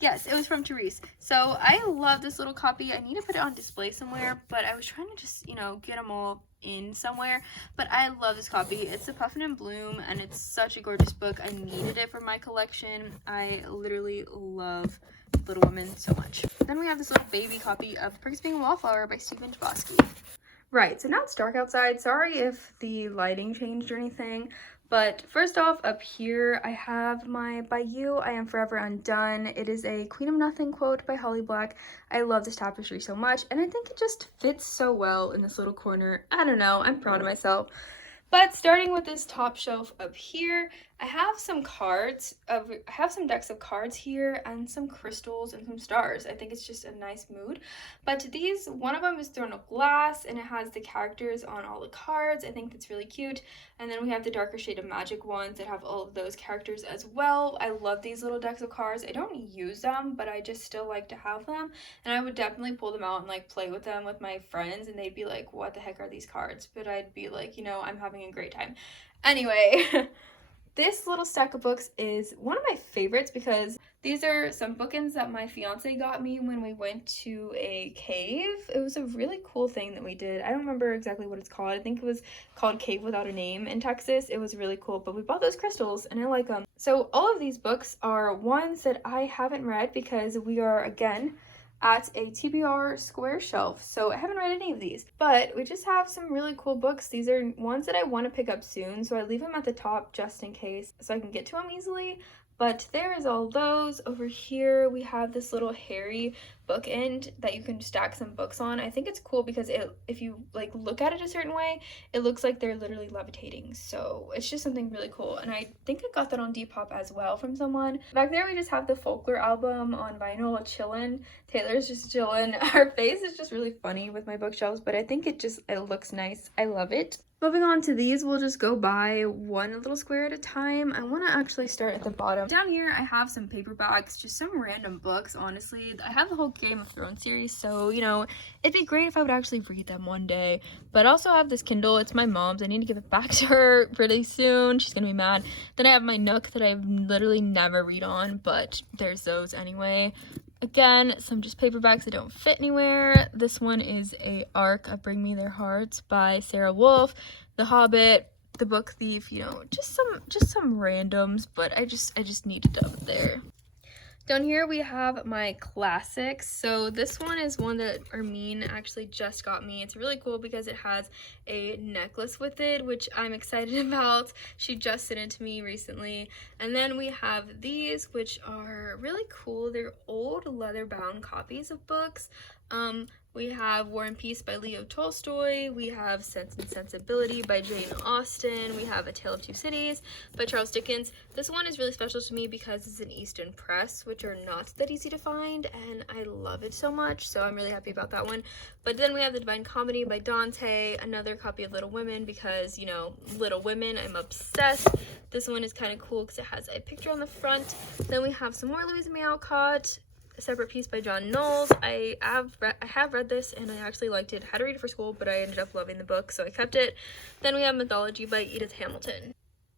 Yes, it was from Therese. So I love this little copy. I need to put it on display somewhere, but I was trying to just, get them all in somewhere. But I love this copy. It's the Puffin and Bloom, and it's such a gorgeous book. I needed it for my collection. I literally love Little Women so much. Then we have this little baby copy of Perks Being a Wallflower by Stephen Chbosky. Right, so now it's dark outside. Sorry if the lighting changed or anything. But first off, up here, I have my By You, I Am Forever Undone. It is a Queen of Nothing quote by Holly Black. I love this tapestry so much, and I think it just fits so well in this little corner. I don't know, I'm proud of myself. But starting with this top shelf up here, I have some decks of cards here and some crystals and some stars. I think it's just a nice mood. But one of them is Throne of Glass, and it has the characters on all the cards. I think that's really cute. And then we have the darker shade of magic ones that have all of those characters as well. I love these little decks of cards. I don't use them, but I just still like to have them. And I would definitely pull them out and play with them with my friends, and they'd be like, what the heck are these cards? But I'd be like, I'm having a great time. Anyway, this little stack of books is one of my favorites because these are some bookends that my fiance got me when we went to a cave. It was a really cool thing that we did. I don't remember exactly what it's called. I think it was called Cave Without a Name in Texas. It was really cool, but we bought those crystals and I like them. So all of these books are ones that I haven't read because we are, again, at a TBR square shelf, so I haven't read any of these, but we just have some really cool books. These are ones that I want to pick up soon, so I leave them at the top just in case so I can get to them easily. But there is all those. Over here we have this little hairy bookend that you can stack some books on. I think it's cool because if you look at it a certain way, it looks like they're literally levitating. So it's just something really cool, and I think I got that on Depop as well from someone. Back there we just have the Folklore album on vinyl, chillin'. Taylor's just chillin'. Her face is just really funny with my bookshelves, but I think it looks nice. I love it. Moving on to these, we'll just go by one little square at a time. I want to actually start at the bottom. Down here, I have some paperbacks, just some random books, honestly. I have the whole Game of Thrones series, so, it'd be great if I would actually read them one day. But also I have this Kindle. It's my mom's. I need to give it back to her pretty soon. She's gonna be mad. Then I have my Nook that I've literally never read on, but there's those anyway. Again, some just paperbacks that don't fit anywhere. This one is a arc of Bring Me Their Hearts by Sarah Wolf, The Hobbit, The Book Thief, just some randoms, but I just needed to up there. Down here we have my classics. So this one is one that Armin actually just got me. It's really cool because it has a necklace with it, which I'm excited about. She just sent it to me recently. And then we have these, which are really cool. They're old leather-bound copies of books. We have War and Peace by Leo Tolstoy. We have Sense and Sensibility by Jane Austen. We have A Tale of Two Cities by Charles Dickens. This one is really special to me because it's an Easton Press, which are not that easy to find, and I love it so much, so I'm really happy about that one. But then we have The Divine Comedy by Dante, another copy of Little Women because, Little Women, I'm obsessed. This one is kind of cool because it has a picture on the front. Then we have some more Louisa May Alcott. separate piece by John Knowles. I have read this and I actually liked it. I had to read it for school, but I ended up loving the book, so I kept it. Then we have Mythology by Edith Hamilton.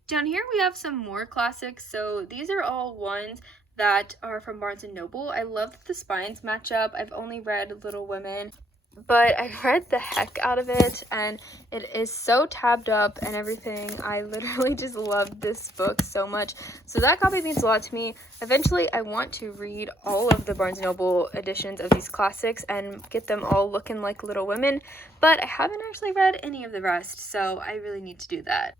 Down here we have some more classics. So these are all ones that are from Barnes & Noble. I love that the spines match up. I've only read Little Women, but I read the heck out of it and it is so tabbed up and everything. I literally just love this book so much. So that copy means a lot to me. Eventually I want to read all of the Barnes & Noble editions of these classics and get them all looking like Little Women, but I haven't actually read any of the rest, so I really need to do that.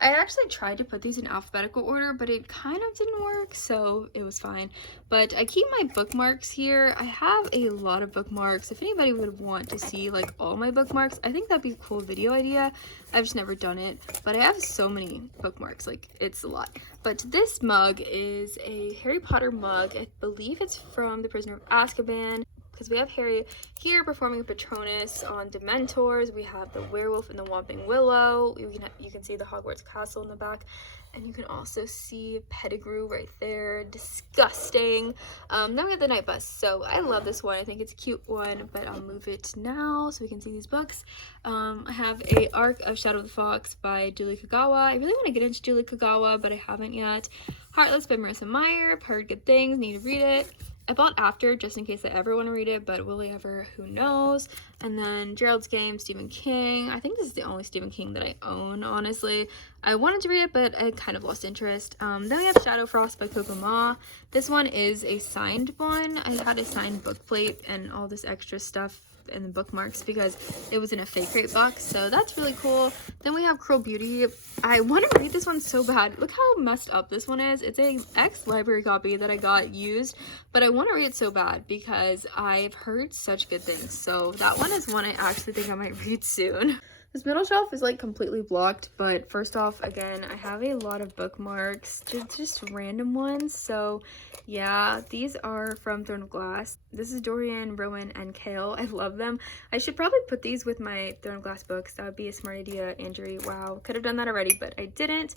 I actually tried to put these in alphabetical order, but it kind of didn't work, so it was fine. But I keep my bookmarks here. I have a lot of bookmarks. If anybody would want to see like all my bookmarks, I think that'd be a cool video idea. I've just never done it, but I have so many bookmarks, like it's a lot. But this mug is a Harry Potter mug. I believe it's from The Prisoner of Azkaban, because we have Harry here performing a Patronus on Dementors. We have the werewolf and the Whomping Willow. You can see the Hogwarts castle in the back, and you can also see Pettigrew right there. Disgusting. Then we have the Night Bus. So I love this one. I think it's a cute one, but I'll move it now so we can see these books. I have a Arc of Shadow of the Fox by Julie Kagawa. I really want to get into Julie Kagawa, but I haven't yet. Heartless by Marissa Meyer. I've heard good things. Need to read it. I bought After just in case I ever want to read it, but will I ever? Who knows? And then Gerald's Game, Stephen King. I think this is the only Stephen King that I own, honestly. I wanted to read it, but I kind of lost interest. Then we have Shadow Frost by Coco Ma. This one is a signed one. I had a signed book plate and all this extra stuff and the bookmarks because it was in a fake rate box, so that's really cool. Then we have Cruel Beauty. I want to read this one so bad. Look how messed up this one is. It's a ex-library copy that I got used, but I want to read it so bad because I've heard such good things. So that one is one I actually think I might read soon. This middle shelf is like completely blocked, but first off, again, I have a lot of bookmarks, just random ones. So yeah, these are from Throne of Glass. This is Dorian, Rowan, and Kale. I love them. I should probably put these with my Throne of Glass books. That would be a smart idea, Andrew. Wow, could have done that already, but I didn't.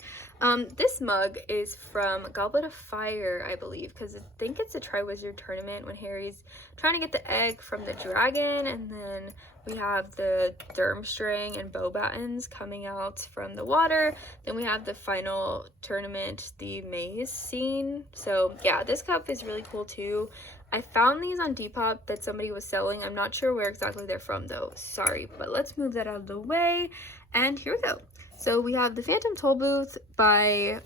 This mug is from Goblet of Fire, I believe, because I think it's a Triwizard Tournament when Harry's trying to get the egg from the dragon, and then we have the Durmstrang and Beauxbatons coming out from the water. Then we have the final tournament, the maze scene. So yeah, this cup is really cool too. I found these on Depop that somebody was selling. I'm not sure where exactly they're from though. Sorry, but let's move that out of the way. And here we go. So we have The Phantom Tollbooth by,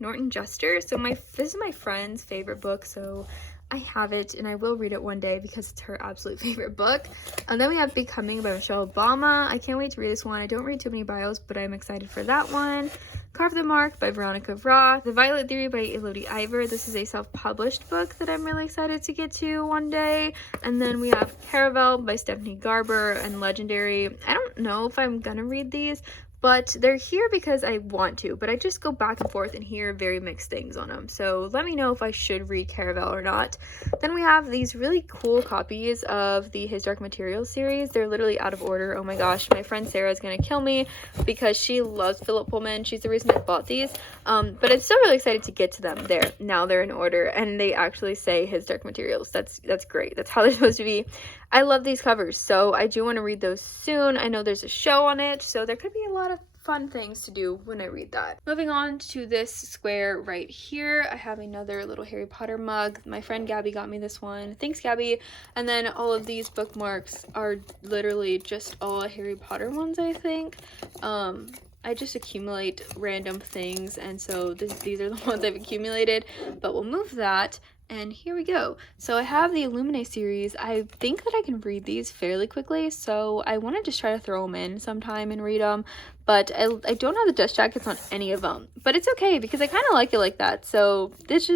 Norton Juster. So this is my friend's favorite book, so I have it and I will read it one day because it's her absolute favorite book. And then we have Becoming by Michelle Obama. I can't wait to read this one. I don't read too many bios, but I'm excited for that one. Carve the Mark by Veronica Roth. The Violet Theory by Elodie Ivor. This is a self-published book that I'm really excited to get to one day. And then we have Carve by Stephanie Garber and Legendary. I don't know if I'm gonna read these, but they're here because I want to, but I just go back and forth and hear very mixed things on them. So let me know if I should read Caravel or not. Then we have these really cool copies of the His Dark Materials series. They're literally out of order. Oh my gosh, my friend Sarah is gonna kill me because she loves Philip Pullman. She's the reason I bought these. But I'm still really excited to get to them. Now they're in order and they actually say His Dark Materials. That's great. That's how they're supposed to be. I love these covers, so I do want to read those soon. I know there's a show on it, so there could be a lot of fun things to do when I read that. Moving on to this square right here, I have another little Harry Potter mug. My friend Gabby got me this one. Thanks, Gabby. And then all of these bookmarks are literally just all Harry Potter ones, I think. I just accumulate random things, and so these are the ones I've accumulated, but we'll move that. And here we go. So I have the Illuminae series. I think that I can read these fairly quickly, so I want to just try to throw them in sometime and read them. But I don't have the dust jackets on any of them. But it's okay because I kind of like it like that. So it's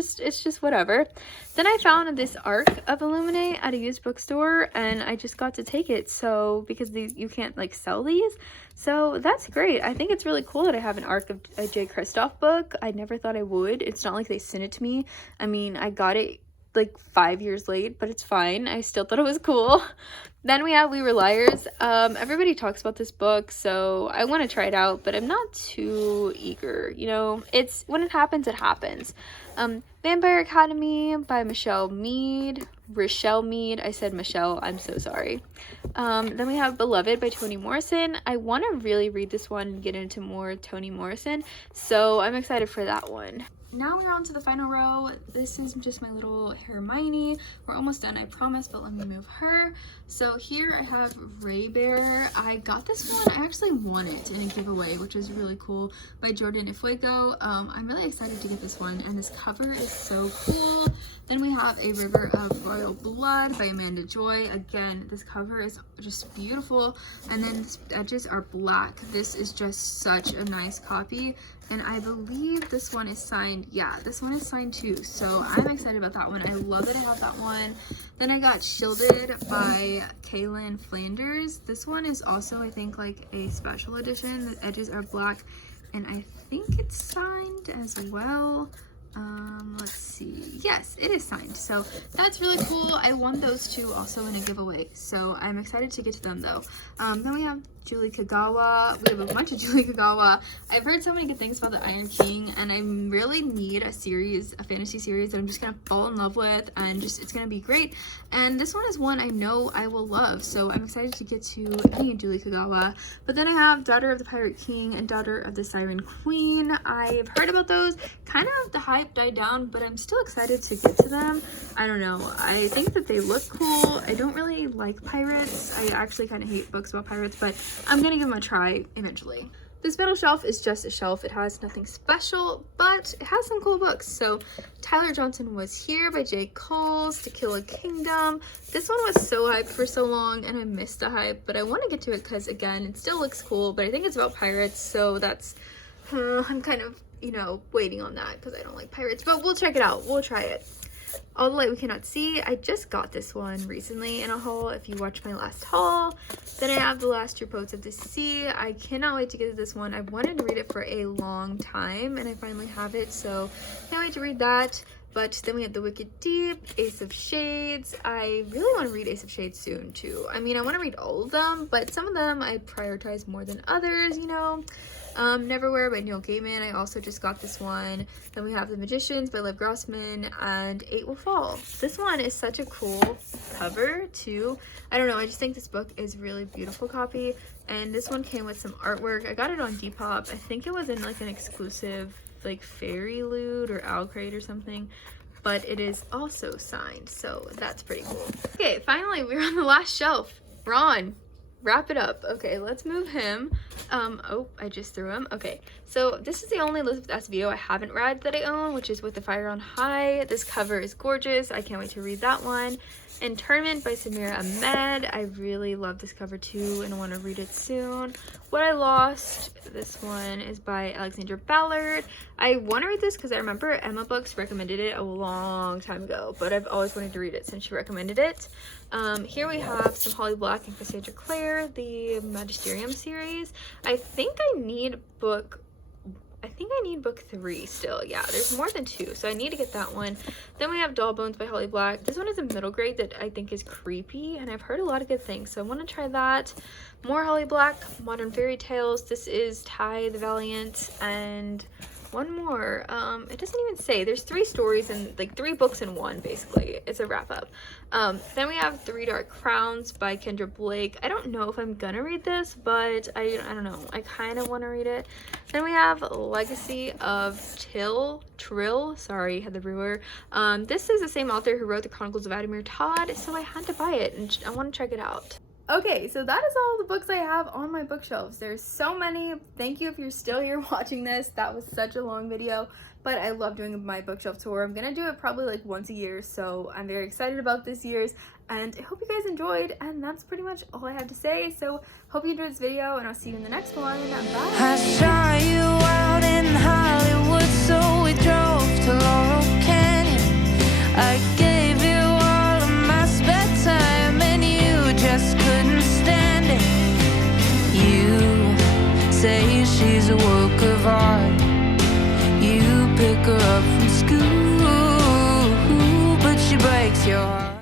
just whatever. Then I found this Arc of Illuminae at a used bookstore, and I just got to take it. So because you can't like sell these. So that's great. I think it's really cool that I have an Arc of a J. Kristoff book. I never thought I would. It's not like they sent it to me. I mean, I got it like 5 years late, but it's fine. I still thought it was cool. Then we have We Were Liars. Everybody talks about this book, so I want to try it out, but I'm not too eager. You know, it's when it happens, it happens. Vampire Academy by Rochelle Mead. I said Michelle, I'm so sorry. Then we have Beloved by Toni Morrison. I want to really read this one and get into more Toni Morrison, so I'm excited for that one. Now we're on to the final row. This is just my little Hermione. We're almost done, I promise, but let me move her. So here I have Ray Bear. I got this one, I actually won it in a giveaway, which is really cool, by Jordan Ifuego. I'm really excited to get this one, and this cover is so cool. Then we have A River of Royal Blood by Amanda Joy. Again, this cover is just beautiful, and then the edges are black. This is just such a nice copy, and I believe this one is signed. Yeah, this one is signed too, so I'm excited about that one. I love that I have that one. Then I got Shielded by Kaylin Flanders. This one is also, I think, like a special edition. The edges are black, and I think it's signed as well. Let's see. Yes, it is signed, so that's really cool. I won those two also in a giveaway, so I'm excited to get to them though. Then we have Julie Kagawa. We have a bunch of Julie Kagawa. I've heard so many good things about the Iron King, and I really need a fantasy series that I'm just gonna fall in love with, and it's gonna be great. And this one is one I know I will love, so I'm excited to get to any Julie Kagawa. But then I have Daughter of the Pirate King and Daughter of the Siren Queen. I've heard about those. Kind of the hype died down, but I'm still excited to get to them. I don't know. I think that they look cool. I don't really like pirates. I actually kind of hate books about pirates, but I'm gonna give them a try eventually. This middle shelf is just a shelf. It has nothing special, but it has some cool books. So Tyler Johnson Was Here by J. Coles, To Kill a Kingdom. This one was so hyped for so long, and I missed the hype, but I want to get to it because, again, it still looks cool, but I think it's about pirates, so that's, I'm kind of, you know, waiting on that because I don't like pirates, but we'll check it out. We'll try it. All the Light We Cannot See. I just got this one recently in a haul, if you watched my last haul. Then I have The Last True Poets of the Sea. I cannot wait to get to this one. I've wanted to read it for a long time, and I finally have it, so can't wait to read that. But then we have The Wicked Deep, Ace of Shades. I really want to read Ace of Shades soon too. I mean, I want to read all of them, but some of them I prioritize more than others, you know. Neverwhere by Neil Gaiman. I also just got this one. Then we have The Magicians by Lev Grossman and Eight Will Fall. This one is such a cool cover too. I don't know, I just think this book is really beautiful copy, and this one came with some artwork. I got it on Depop. I think it was in like an exclusive like Fairy Loot or Owl Crate or something, but it is also signed, so that's pretty cool. Okay, finally we're on the last shelf. Ron, wrap it up. Okay, let's move him. Oh, I just threw him. Okay, so this is the only Elizabeth Acevedo I haven't read that I own, which is With the Fire on High. This cover is gorgeous. I can't wait to read that one. Internment by Samira Ahmed. I really love this cover too, and I want to read it soon. What I Lost. This one is by Alexandra Ballard. I want to read this because I remember Emma Books recommended it a long time ago, but I've always wanted to read it since she recommended it. Here we have some Holly Black and Cassandra Clare, the Magisterium series. I think I need book 3 still. Yeah, there's more than 2, so I need to get that one. Then we have Doll Bones by Holly Black. This one is a middle grade that I think is creepy, and I've heard a lot of good things, so I want to try that. More Holly Black, Modern Fairy Tales. This is Ty the Valiant, and one more. It doesn't even say. There's 3 stories and like 3 books in one, basically. It's a wrap up. Then we have Three Dark Crowns by Kendra Blake. I don't know if I'm gonna read this, but I don't know. I kind of want to read it. Then we have Legacy of Trill. Sorry, Heather Brewer. This is the same author who wrote the Chronicles of Adamir Todd, so I had to buy it, and I want to check it out. Okay, so that is all the books I have on my bookshelves. There's so many. Thank you if you're still here watching this. That was such a long video, but I love doing my bookshelf tour. I'm gonna do it probably like once a year, so I'm very excited about this year's, and I hope you guys enjoyed, and that's pretty much all I have to say. So hope you enjoyed this video, and I'll see you in the next one. Bye. I saw you out in Hollywood, so we drove to Laurel Canyon. I guess